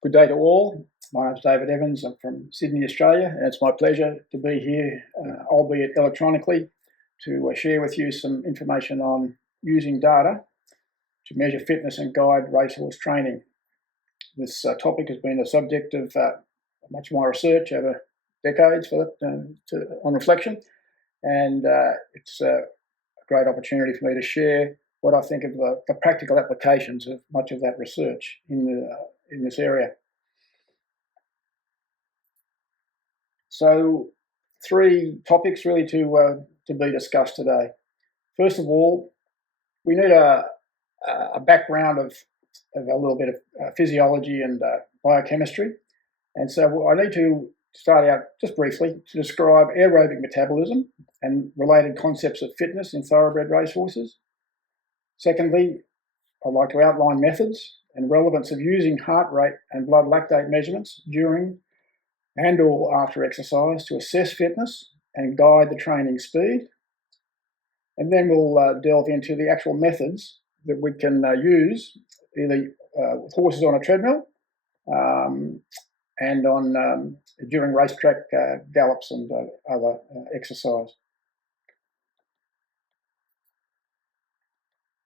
Good day to all. My name is David Evans. I'm from Sydney, Australia, and it's my pleasure to be here, albeit electronically, to share with you some information on using data to measure fitness and guide racehorse training. This topic has been the subject of much of my research over decades on reflection, and it's a great opportunity for me to share what I think of the practical applications of much of that research in this area. So, three topics really to be discussed today. First of all, we need a background of a little bit of physiology and biochemistry, and so I need to start out just briefly to describe aerobic metabolism and related concepts of fitness in thoroughbred racehorses. Secondly, I'd like to outline methods and relevance of using heart rate and blood lactate measurements during and or after exercise to assess fitness and guide the training speed. And then we'll delve into the actual methods that we can use either with horses on a treadmill and on during racetrack gallops and other exercise.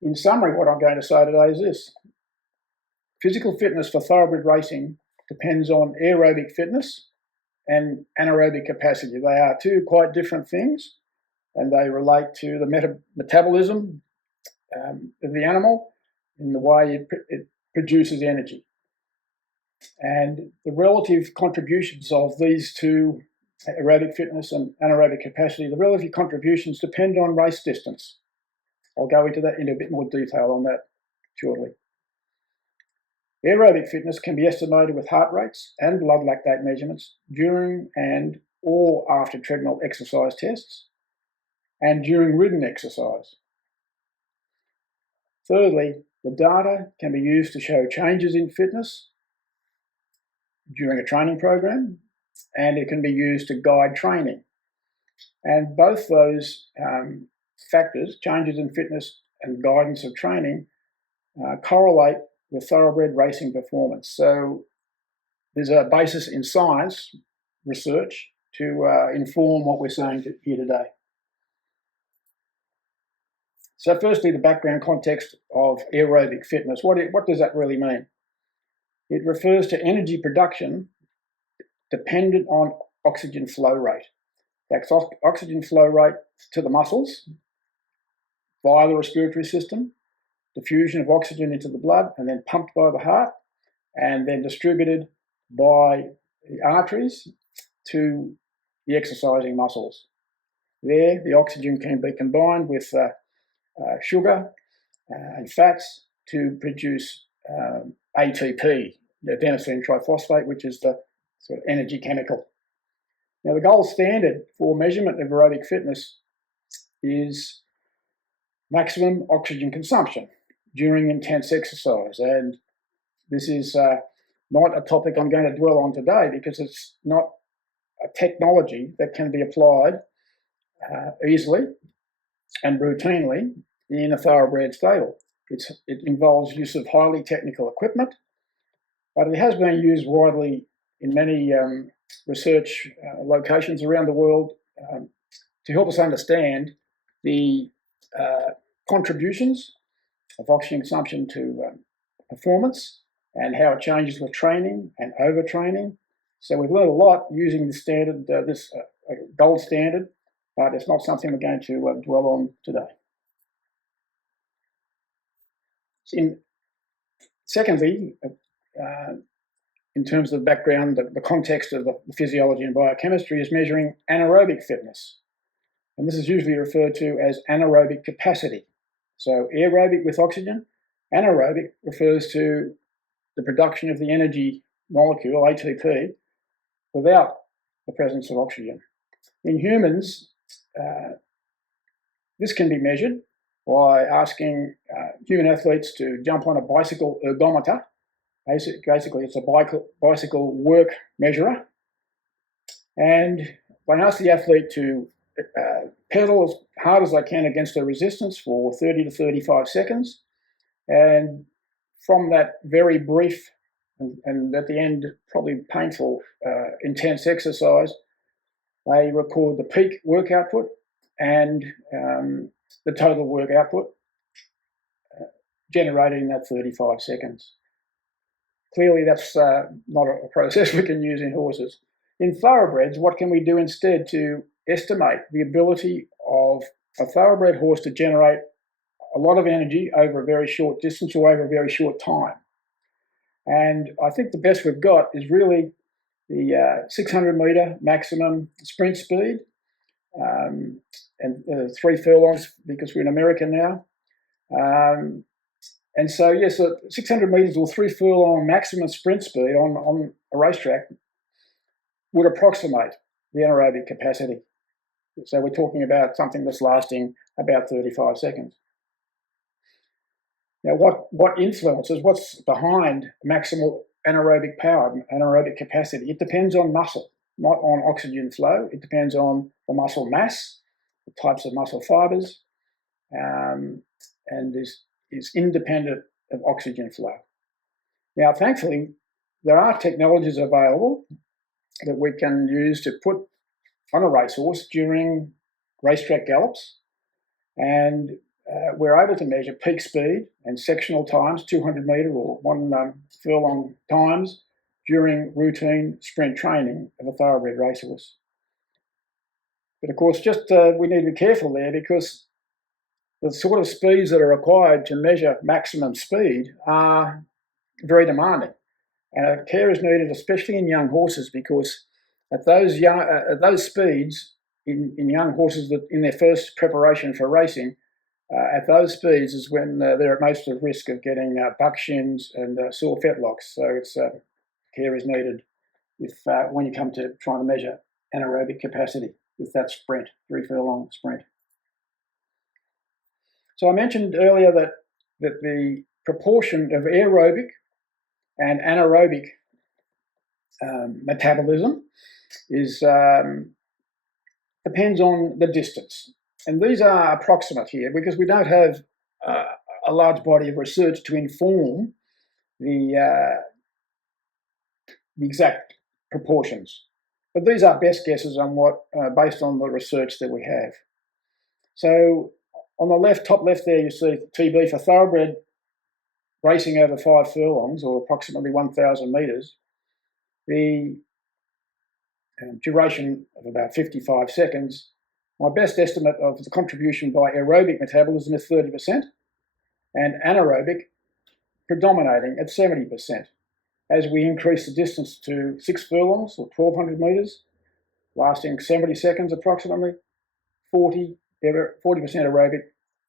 In summary, what I'm going to say today is this. Physical fitness for thoroughbred racing depends on aerobic fitness and anaerobic capacity. They are two quite different things, and they relate to the metabolism of the animal in the way it produces energy. And the relative contributions of these two, aerobic fitness and anaerobic capacity, the relative contributions depend on race distance. I'll go into that in a bit more detail on that shortly. Aerobic fitness can be estimated with heart rates and blood lactate measurements during and or after treadmill exercise tests and during ridden exercise. Thirdly, the data can be used to show changes in fitness during a training program, and it can be used to guide training. And both those factors, changes in fitness and guidance of training, correlate with thoroughbred racing performance. So there's a basis in science research to inform what we're saying here today. So firstly, the background context of aerobic fitness. What does that really mean? It refers to energy production dependent on oxygen flow rate. That's oxygen flow rate to the muscles via the respiratory system, diffusion of oxygen into the blood and then pumped by the heart and then distributed by the arteries to the exercising muscles. There, the oxygen can be combined with sugar and fats to produce ATP, the adenosine triphosphate, which is the sort of energy chemical. Now, the gold standard for measurement of aerobic fitness is maximum oxygen consumption during intense exercise. And this is not a topic I'm going to dwell on today because it's not a technology that can be applied easily and routinely in a thoroughbred stable. It involves use of highly technical equipment, but it has been used widely in many research locations around the world to help us understand the contributions of oxygen consumption to performance and how it changes with training and overtraining. So we've learned a lot using this standard, this gold standard, but it's not something we're going to dwell on today. Secondly, in terms of the background, the context of the physiology and biochemistry is measuring anaerobic fitness. And this is usually referred to as anaerobic capacity. So aerobic with oxygen, anaerobic refers to the production of the energy molecule, ATP, without the presence of oxygen. In humans, this can be measured by asking human athletes to jump on a bicycle ergometer. Basically, it's a bicycle work measurer. And they ask the athlete to pedal as hard as they can against a resistance for 30 to 35 seconds. And from that very brief and at the end, probably painful, intense exercise, they record the peak work output and the total work output, generating that 35 seconds. Clearly, that's not a process we can use in horses. In thoroughbreds, what can we do instead to estimate the ability of a thoroughbred horse to generate a lot of energy over a very short distance or over a very short time? And I think the best we've got is really the 600 metre maximum sprint speed, and 3 furlongs because we're in America now. And so, yes, 600 metres or 3 furlong maximum sprint speed on a racetrack would approximate the anaerobic capacity. So we're talking about something that's lasting about 35 seconds. Now, what influences, what's behind maximal anaerobic power, anaerobic capacity? It depends on muscle, not on oxygen flow. It depends on the muscle mass, the types of muscle fibres, and is independent of oxygen flow. Now, thankfully, there are technologies available that we can use to put on a racehorse during racetrack gallops, and we're able to measure peak speed and sectional times, 200 metre or 1 furlong times, during routine sprint training of a thoroughbred racehorse. But of course, we need to be careful there, because the sort of speeds that are required to measure maximum speed are very demanding. And care is needed, especially in young horses, because at those speeds in young horses that in their first preparation for racing, at those speeds is when they're at most at risk of getting buck shins and sore fetlocks. So care is needed when you come to trying to measure anaerobic capacity with that sprint, 3 furlong sprint. So I mentioned earlier that the proportion of aerobic and anaerobic metabolism depends on the distance. And these are approximate here because we don't have a large body of research to inform the exact proportions. But these are best guesses on based on the research that we have. So on the left, top left there, you see TB for thoroughbred racing over 5 furlongs, or approximately 1,000 metres. The duration of about 55 seconds. My best estimate of the contribution by aerobic metabolism is 30%, and anaerobic predominating at 70%. As we increase the distance to 6 furlongs or 1,200 metres, lasting 70 seconds approximately, 40% aerobic,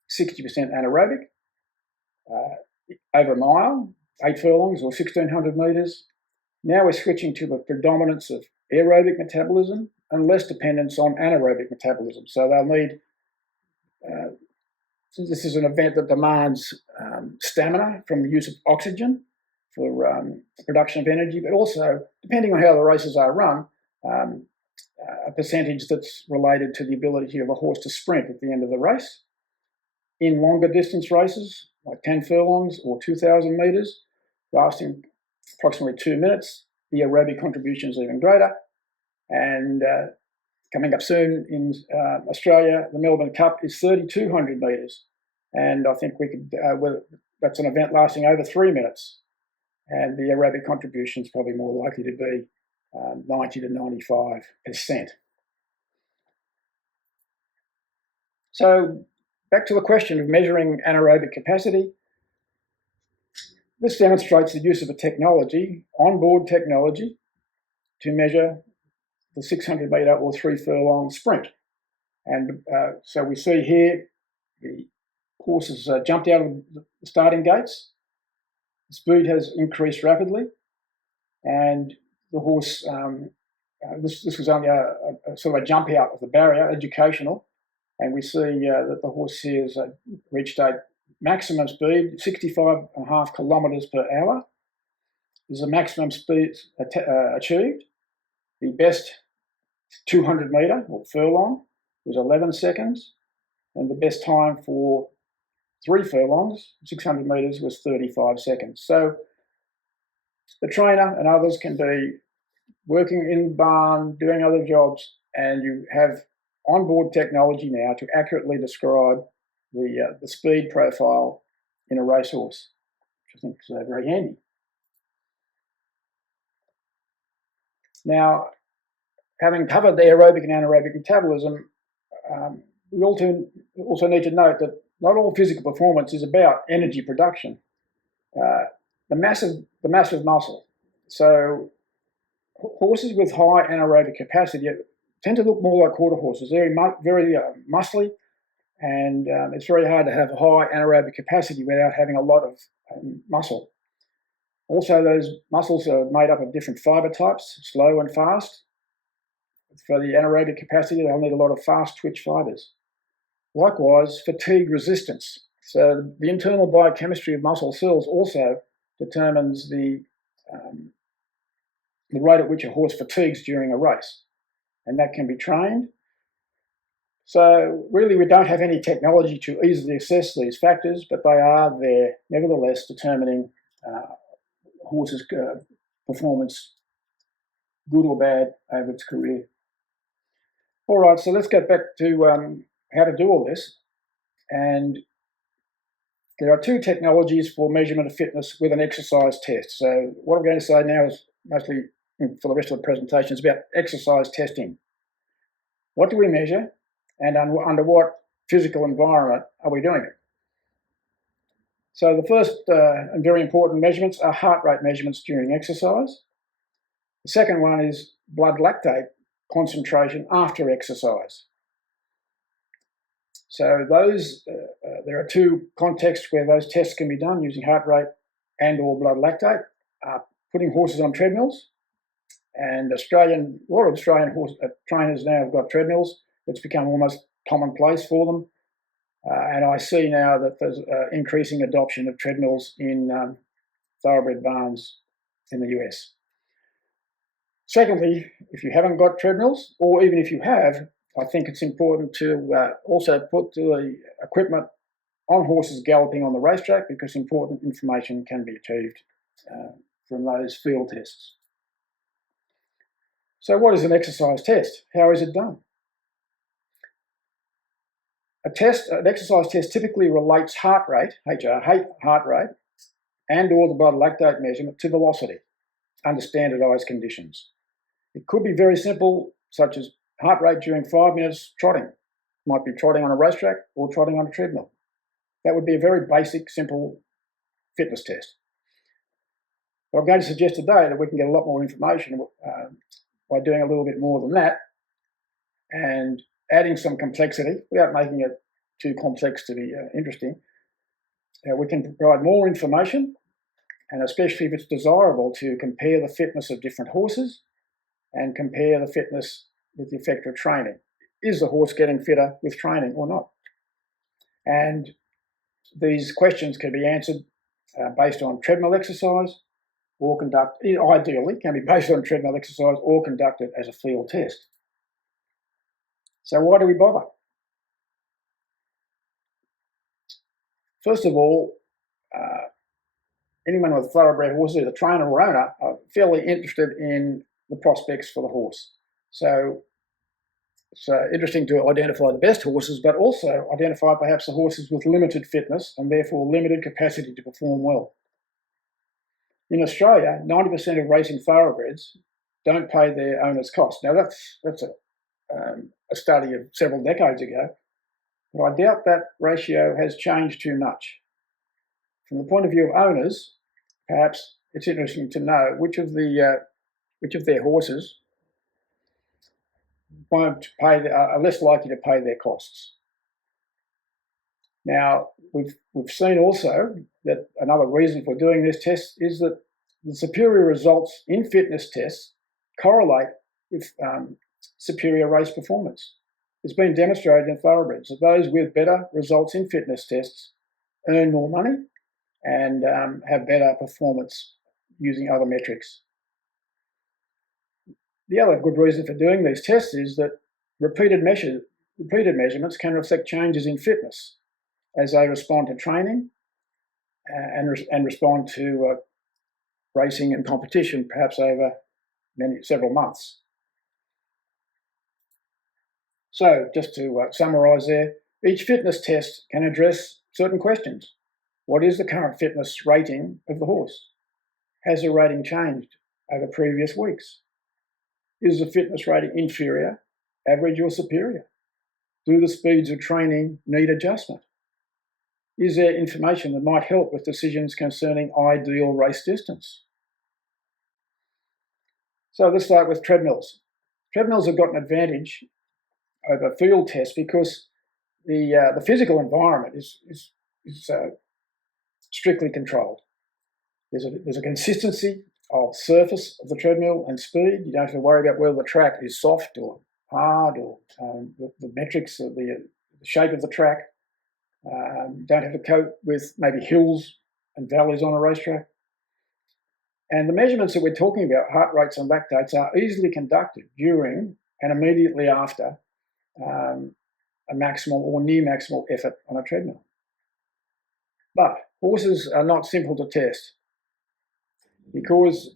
60% anaerobic. Over a mile, 8 furlongs or 1,600 metres. Now we're switching to the predominance of aerobic metabolism and less dependence on anaerobic metabolism. So they'll need, since this is an event that demands stamina from the use of oxygen for production of energy, but also, depending on how the races are run, a percentage that's related to the ability of a horse to sprint at the end of the race. In longer distance races, like 10 furlongs or 2,000 metres, lasting approximately 2 minutes, the aerobic contribution is even greater. And coming up soon in Australia, the Melbourne Cup is 3,200 metres. And I think we could, that's an event lasting over 3 minutes. And the aerobic contribution is probably more likely to be 90 to 95%. So back to the question of measuring anaerobic capacity. This demonstrates the use of a technology, onboard technology, to measure the 600 metre or 3 furlong sprint. And so we see here the horses jumped out of the starting gates. The speed has increased rapidly, and the horse, this was only a sort of a jump out of the barrier, educational, and we see that the horse here has reached a maximum speed, 65.5 kilometres per hour. This is the maximum speed achieved. The best 200 metre or furlong was 11 seconds, and the best time for 3 furlongs, 600 metres, was 35 seconds. So The trainer and others can be working in the barn, doing other jobs, and you have onboard technology now to accurately describe the speed profile in a racehorse, which I think is very handy. Now, having covered the aerobic and anaerobic metabolism, we also need to note that not all physical performance is about energy production. The massive muscle. So horses with high anaerobic capacity tend to look more like quarter horses. They're very muscly, and it's very hard to have a high anaerobic capacity without having a lot of muscle. Also, those muscles are made up of different fiber types, slow and fast. For the anaerobic capacity, they'll need a lot of fast twitch fibers. Likewise, fatigue resistance. So the internal biochemistry of muscle cells also determines the rate at which a horse fatigues during a race, and that can be trained. So really, we don't have any technology to easily assess these factors, but they are there, nevertheless, determining horses' performance, good or bad, over its career. All right, so let's get back to how to do all this. And there are two technologies for measurement of fitness with an exercise test. So what I'm going to say now is mostly for the rest of the presentation is about exercise testing. What do we measure, and under what physical environment are we doing it? So the first and very important measurements are heart rate measurements during exercise. The second one is blood lactate concentration after exercise. So there are two contexts where those tests can be done using heart rate and or blood lactate. Putting horses on treadmills, and a lot of Australian horse trainers now have got treadmills. It's become almost commonplace for them. And I see now that there's increasing adoption of treadmills in thoroughbred barns in the US. Secondly, if you haven't got treadmills, or even if you have, I think it's important to also put the equipment on horses galloping on the racetrack, because important information can be achieved from those field tests. So what is an exercise test? How is it done? An exercise test typically relates heart rate, heart rate, and or the blood lactate measurement to velocity under standardised conditions. It could be very simple, such as heart rate during 5 minutes trotting. Might be trotting on a racetrack or trotting on a treadmill. That would be a very basic, simple fitness test. But I'm going to suggest today that we can get a lot more information by doing a little bit more than that and adding some complexity without making it too complex to be interesting. We can provide more information, and especially if it's desirable, to compare the fitness of different horses and compare the fitness with the effect of training. Is the horse getting fitter with training or not? And these questions can be answered based on treadmill exercise, or ideally can be based on treadmill exercise or conducted as a field test. So why do we bother? First of all, anyone with thoroughbred horses, either trainer or owner, are fairly interested in the prospects for the horse. So it's interesting to identify the best horses, but also identify perhaps the horses with limited fitness and therefore limited capacity to perform well. In Australia, 90% of racing thoroughbreds don't pay their owners' costs. Now that's a study of several decades ago, but I doubt that ratio has changed too much. From the point of view of owners, perhaps it's interesting to know which of their horses are less likely to pay their costs. Now, we've seen also that another reason for doing this test is that the superior results in fitness tests correlate with superior race performance. It's been demonstrated in thoroughbreds that those with better results in fitness tests earn more money and have better performance using other metrics. The other good reason for doing these tests is that repeated measurements can reflect changes in fitness as they respond to training and respond to racing and competition, perhaps over several months. So just to summarise there, each fitness test can address certain questions. What is the current fitness rating of the horse? Has the rating changed over previous weeks? Is the fitness rating inferior, average or superior? Do the speeds of training need adjustment? Is there information that might help with decisions concerning ideal race distance? So let's start with treadmills. Treadmills have got an advantage over field tests because the physical environment is strictly controlled. There's a consistency of surface of the treadmill and speed. You don't have to worry about whether the track is soft or hard or the metrics of the shape of the track. Don't have to cope with maybe hills and valleys on a racetrack. And the measurements that we're talking about, heart rates and lactates, are easily conducted during and immediately after a maximal or near maximal effort on a treadmill. But horses are not simple to test because,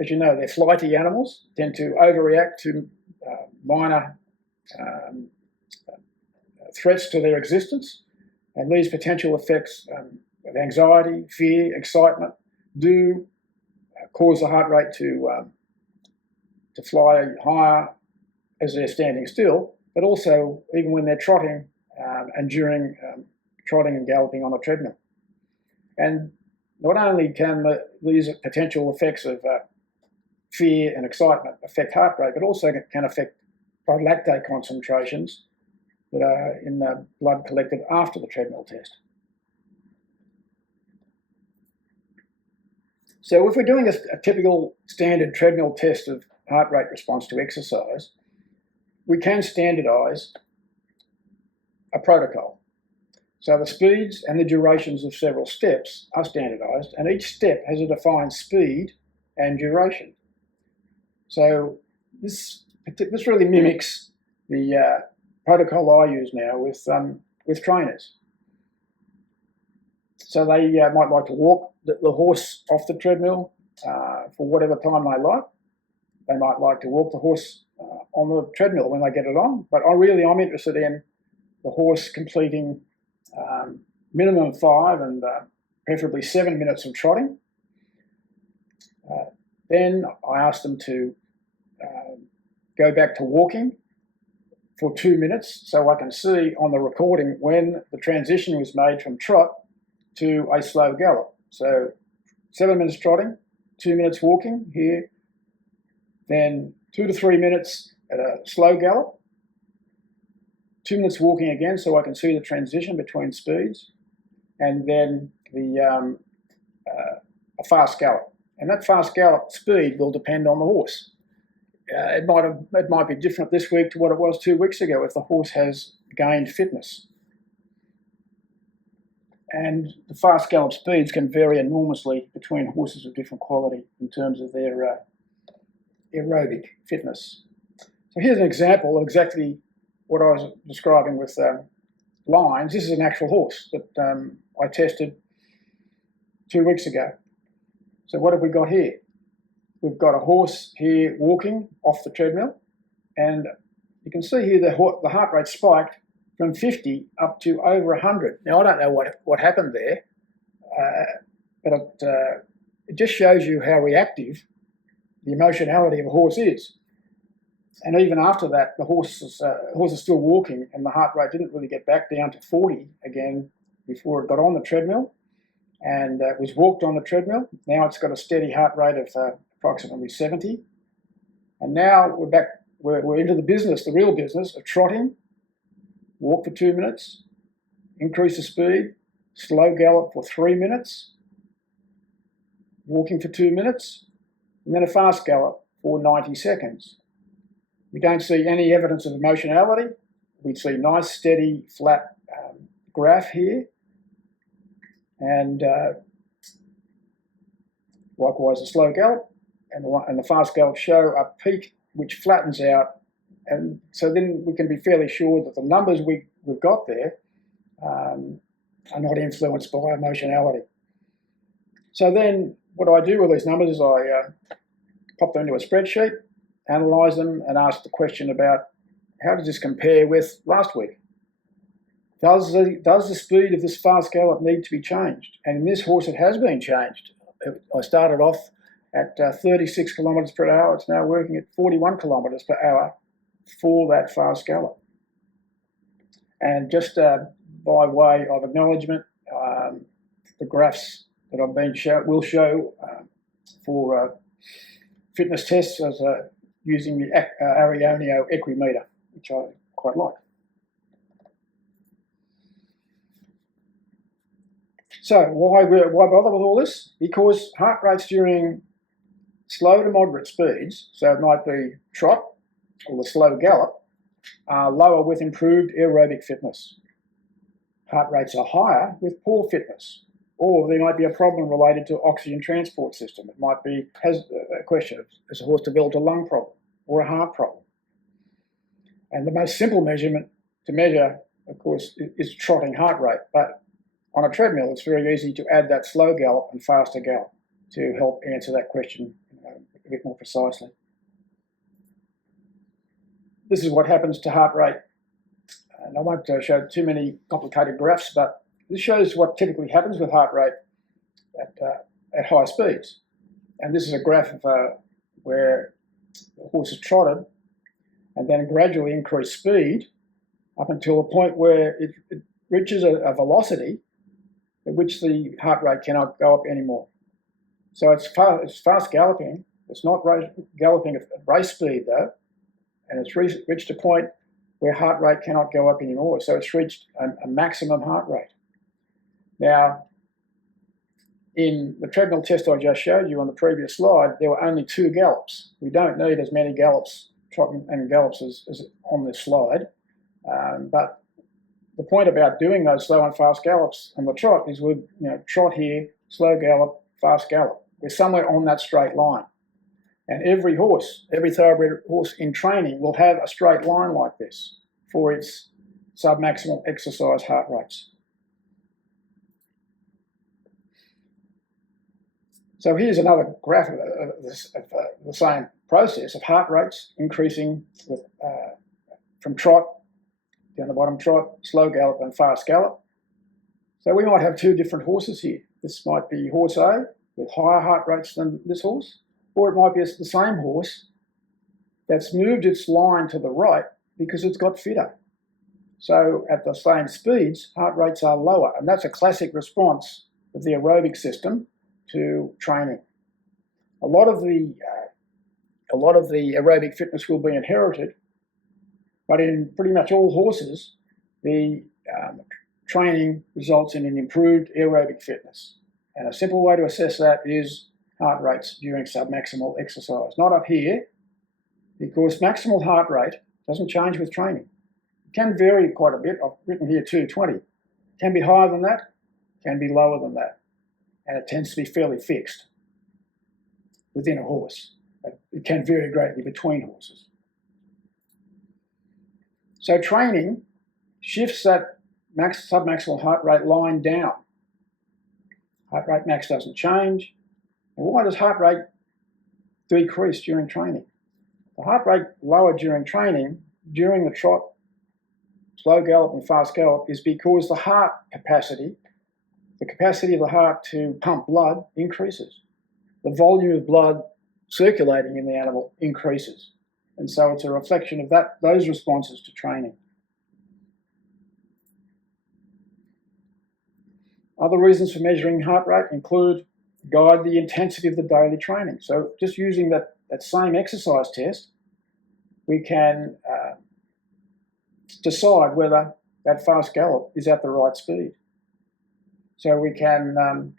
as you know, they're flighty animals, tend to overreact to minor threats to their existence, and these potential effects of anxiety, fear, excitement do cause the heart rate to fly higher as they're standing still, but also even when they're trotting and during trotting and galloping on a treadmill. And not only can these potential effects of fear and excitement affect heart rate, but also can affect blood lactate concentrations that are in the blood collected after the treadmill test. So if we're doing a typical standard treadmill test of heart rate response to exercise, we can standardise a protocol. So the speeds and the durations of several steps are standardised, and each step has a defined speed and duration. So this really mimics the protocol I use now with trainers. So they might like to walk the horse off the treadmill for whatever time they like. They might like to walk the horse on the treadmill when they get it on, but I'm interested in the horse completing minimum of 5 and preferably 7 minutes of trotting. Then I ask them to go back to walking for 2 minutes so I can see on the recording when the transition was made from trot to a slow gallop. So 7 minutes trotting, 2 minutes walking here, then 2 to 3 minutes at a slow gallop, 2 minutes walking again so I can see the transition between speeds, and then a fast gallop. And that fast gallop speed will depend on the horse. It might be different this week to what it was 2 weeks ago if the horse has gained fitness. And the fast gallop speeds can vary enormously between horses of different quality in terms of their aerobic fitness. So here's an example of exactly what I was describing with lines. This is an actual horse that I tested 2 weeks ago. So what have we got here? We've got a horse here walking off the treadmill, and you can see here the heart rate spiked from 50 up to over 100. Now, I don't know what happened there, but it just shows you how reactive the emotionality of a horse is. And even after that, the horse is still walking, and the heart rate didn't really get back down to 40 again before it got on the treadmill, and it was walked on the treadmill. Now it's got a steady heart rate of approximately 70. And now we're back, we're into the real business of trotting, walk for 2 minutes, increase the speed, slow gallop for 3 minutes, walking for 2 minutes, and then a fast gallop for 90 seconds. We don't see any evidence of emotionality. We see nice, steady, flat graph here. And likewise, a slow gallop and the fast gallop show a peak which flattens out. And so then we can be fairly sure that the numbers we've got there are not influenced by emotionality. So then what I do with these numbers is I pop them into a spreadsheet, analyse them, and ask the question about how does this compare with last week? Does the speed of this fast gallop need to be changed? And in this horse, it has been changed. I started off at 36 kilometres per hour. It's now working at 41 kilometres per hour for that fast gallop. And just by way of acknowledgement, the graphs that I've been will show for fitness tests as using the Arionio equimeter, which I quite like. So why bother with all this? Because heart rates during slow to moderate speeds, so it might be trot or the slow gallop, are lower with improved aerobic fitness. Heart rates are higher with poor fitness, or there might be a problem related to oxygen transport system. It might be has a question of has a horse developed a lung problem or a heart problem. And the most simple measurement to measure, of course, is trotting heart rate. But on a treadmill, it's very easy to add that slow gallop and faster gallop to help answer that question a bit more precisely. This is what happens to heart rate. And I won't show too many complicated graphs, but this shows what typically happens with heart rate at high speeds. And this is a graph of where the horse is trotted and then gradually increase speed up until a point where it reaches a velocity at which the heart rate cannot go up anymore. So it's fast galloping. It's not galloping at race speed though, and it's reached a point where heart rate cannot go up anymore. So it's reached a maximum heart rate. Now, in the treadmill test I just showed you on the previous slide, there were only 2 gallops. We don't need as many gallops, trot and gallops as on this slide, but the point about doing those slow and fast gallops on the trot is we trot here, slow gallop, fast gallop. We're somewhere on that straight line. And every horse, every thoroughbred horse in training will have a straight line like this for its submaximal exercise heart rates. So here's another graph of the same process of heart rates increasing with, from trot, down the bottom trot, slow gallop and fast gallop. So we might have 2 different horses here. This might be horse A with higher heart rates than this horse, or it might be the same horse that's moved its line to the right because it's got fitter. So at the same speeds, heart rates are lower, and that's a classic response of the aerobic system to training. A lot of the aerobic fitness will be inherited, but in pretty much all horses, the training results in an improved aerobic fitness. And a simple way to assess that is heart rates during submaximal exercise. Not up here, because maximal heart rate doesn't change with training. It can vary quite a bit. I've written here 220. It can be higher than that, can be lower than that. And it tends to be fairly fixed within a horse. It can vary greatly between horses. So training shifts that submaximal heart rate line down. Heart rate max doesn't change. And why does heart rate decrease during training? The heart rate lower during training, during the trot, slow gallop and fast gallop, is because the heart capacity, the capacity of the heart to pump blood increases. The volume of blood circulating in the animal increases. And so it's a reflection of those responses to training. Other reasons for measuring heart rate include guide the intensity of the daily training. So just using that same exercise test, we can decide whether that fast gallop is at the right speed. So we can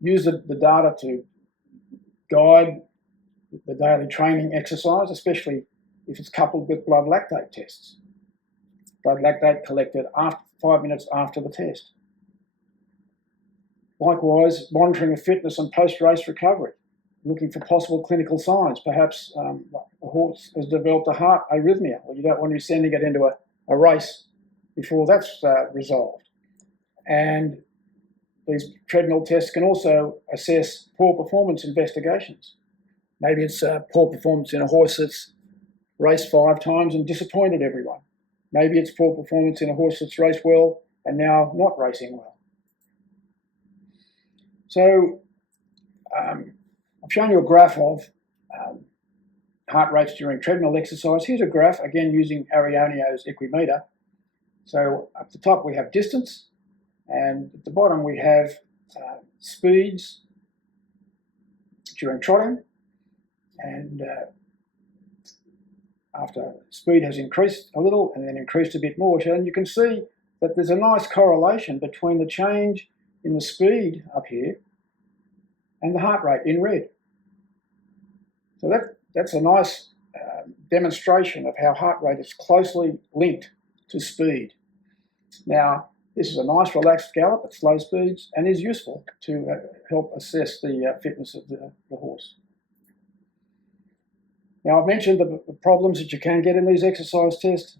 use the data to guide the daily training exercise, especially if it's coupled with blood lactate tests. Blood lactate collected 5 minutes after the test. Likewise, monitoring the fitness and post-race recovery, looking for possible clinical signs. Perhaps a horse has developed a heart arrhythmia, or you don't want to be sending it into a race before that's resolved. And these treadmill tests can also assess poor performance investigations. Maybe it's poor performance in a horse that's raced 5 times and disappointed everyone. Maybe it's poor performance in a horse that's raced well and now not racing well. So I've shown you a graph of heart rates during treadmill exercise. Here's a graph, again using Arionio's equimeter. So at the top we have distance, and at the bottom we have speeds during trotting, and after speed has increased a little and then increased a bit more, and you can see that there's a nice correlation between the change in the speed up here and the heart rate in red. So that's a nice demonstration of how heart rate is closely linked to speed. Now, this is a nice relaxed gallop at slow speeds and is useful to help assess the fitness of the horse. Now, I've mentioned the problems that you can get in these exercise tests,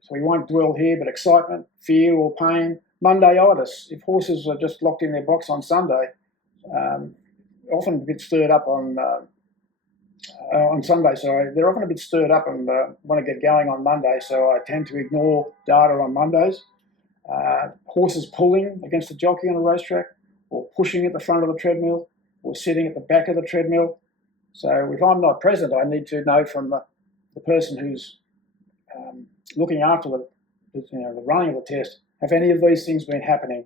so we won't dwell here, but excitement, fear or pain, Mondayitis. If horses are just locked in their box on Sunday, often a bit stirred up on Sunday, they're often a bit stirred up and want to get going on Monday, so I tend to ignore data on Mondays. Horses pulling against the jockey on a racetrack, or pushing at the front of the treadmill, or sitting at the back of the treadmill. So if I'm not present, I need to know from the person who's looking after the running of the test, have any of these things been happening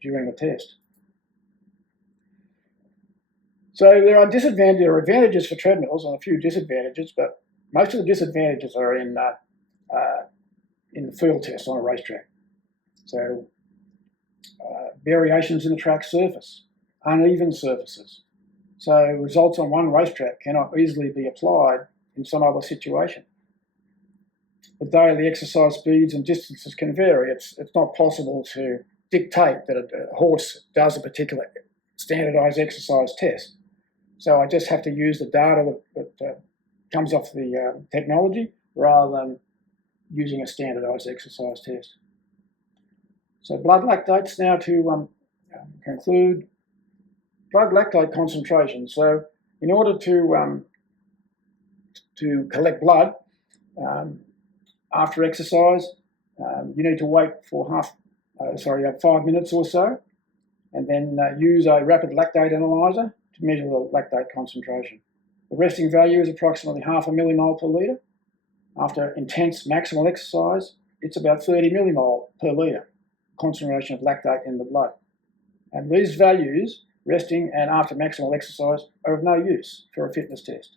during the test? So there are advantages for treadmills and a few disadvantages, but most of the disadvantages are in the field test on a racetrack. So variations in the track surface, uneven surfaces. So results on one racetrack cannot easily be applied in some other situation. The daily exercise speeds and distances can vary. It's not possible to dictate that a horse does a particular standardized exercise test. So I just have to use the data that comes off the technology rather than using a standardized exercise test. So blood lactates now to conclude. Blood lactate concentration. So in order to collect blood after exercise, you need to wait for 5 minutes or so, and then use a rapid lactate analyzer to measure the lactate concentration. The resting value is approximately 0.5 millimole per litre. After intense maximal exercise, it's about 30 millimole per litre concentration of lactate in the blood. And these values, resting and after maximal exercise, are of no use for a fitness test.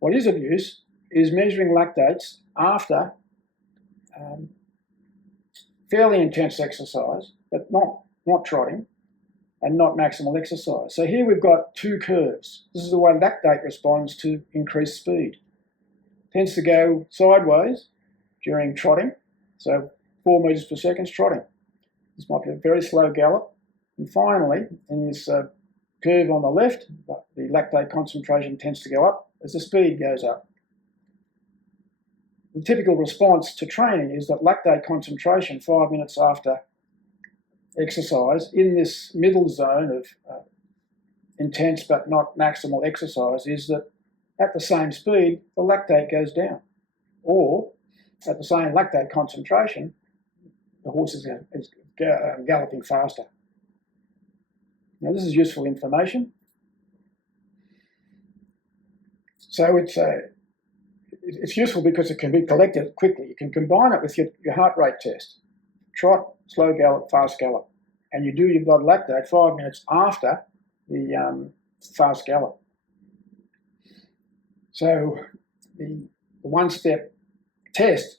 What is of use is measuring lactates after fairly intense exercise, but not trotting and not maximal exercise. So here we've got two curves. This is the way lactate responds to increased speed. It tends to go sideways during trotting, so 4 meters per second trotting. This might be a very slow gallop. And finally, in this curve on the left, the lactate concentration tends to go up as the speed goes up. The typical response to training is that lactate concentration 5 minutes after exercise in this middle zone of intense but not maximal exercise is that at the same speed, the lactate goes down. Or at the same lactate concentration, the horse is galloping faster. Now, this is useful information. So it's useful because it can be collected quickly. You can combine it with your heart rate test. Trot, slow gallop, fast gallop. And you do your blood lactate 5 minutes after the fast gallop. So the one-step test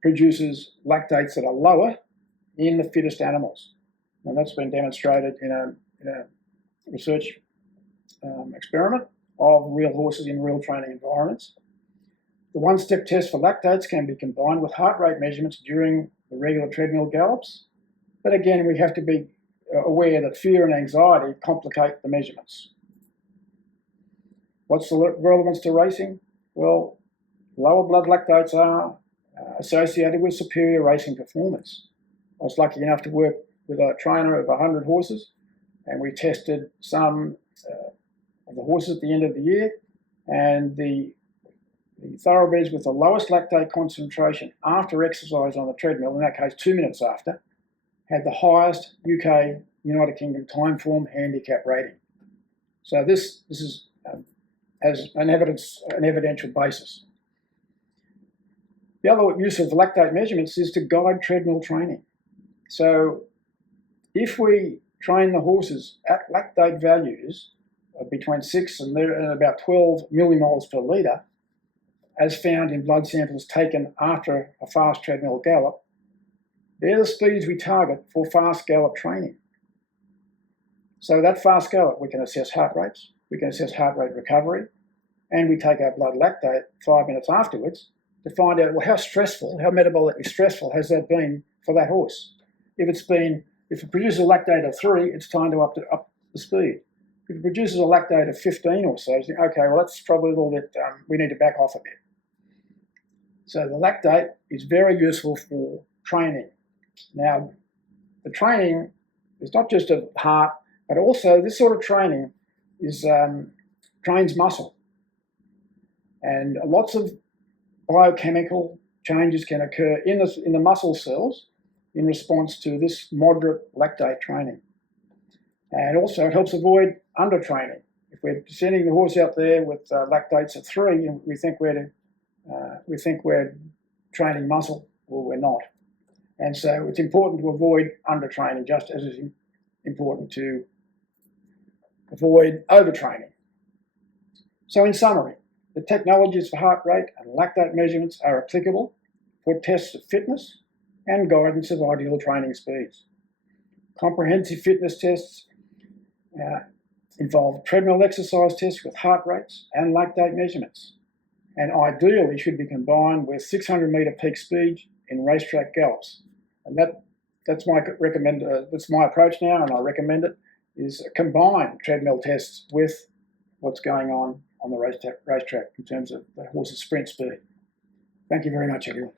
produces lactates that are lower in the fittest animals. And that's been demonstrated in a research experiment of real horses in real training environments. The one-step test for lactates can be combined with heart rate measurements during the regular treadmill gallops. But again, we have to be aware that fear and anxiety complicate the measurements. What's the relevance to racing? Well, lower blood lactates are associated with superior racing performance. I was lucky enough to work with a trainer of 100 horses, and we tested some of the horses at the end of the year, and the thoroughbreds with the lowest lactate concentration after exercise on the treadmill, in that case 2 minutes after, had the highest UK, United Kingdom time form handicap rating. So this is has an evidential basis. The other use of lactate measurements is to guide treadmill training. So if we train the horses at lactate values of between 6 and about 12 millimoles per litre, as found in blood samples taken after a fast treadmill gallop, they're the speeds we target for fast gallop training. So that fast gallop, we can assess heart rates, we can assess heart rate recovery, and we take our blood lactate 5 minutes afterwards to find out, well, how stressful, how metabolically stressful has that been for that horse? If it produces a lactate of 3, it's time to up the speed. If it produces a lactate of 15 or so, you think, okay, well, that's probably a little bit, we need to back off a bit. So the lactate is very useful for training. Now, the training is not just of heart, but also this sort of training is trains muscle. And lots of biochemical changes can occur in the muscle cells in response to this moderate lactate training. And also it helps avoid undertraining. If we're sending the horse out there with lactates of 3 and we think we're training muscle, well, we're not. And so it's important to avoid undertraining, just as it's important to avoid overtraining. So in summary, the technologies for heart rate and lactate measurements are applicable for tests of fitness and guidance of ideal training speeds. Comprehensive fitness tests involve treadmill exercise tests with heart rates and lactate measurements, and ideally should be combined with 600-metre peak speed in racetrack gallops. And that's my approach now, and I recommend it, is combine treadmill tests with what's going on the racetrack in terms of the horse's sprint speed. Thank you very much, everyone.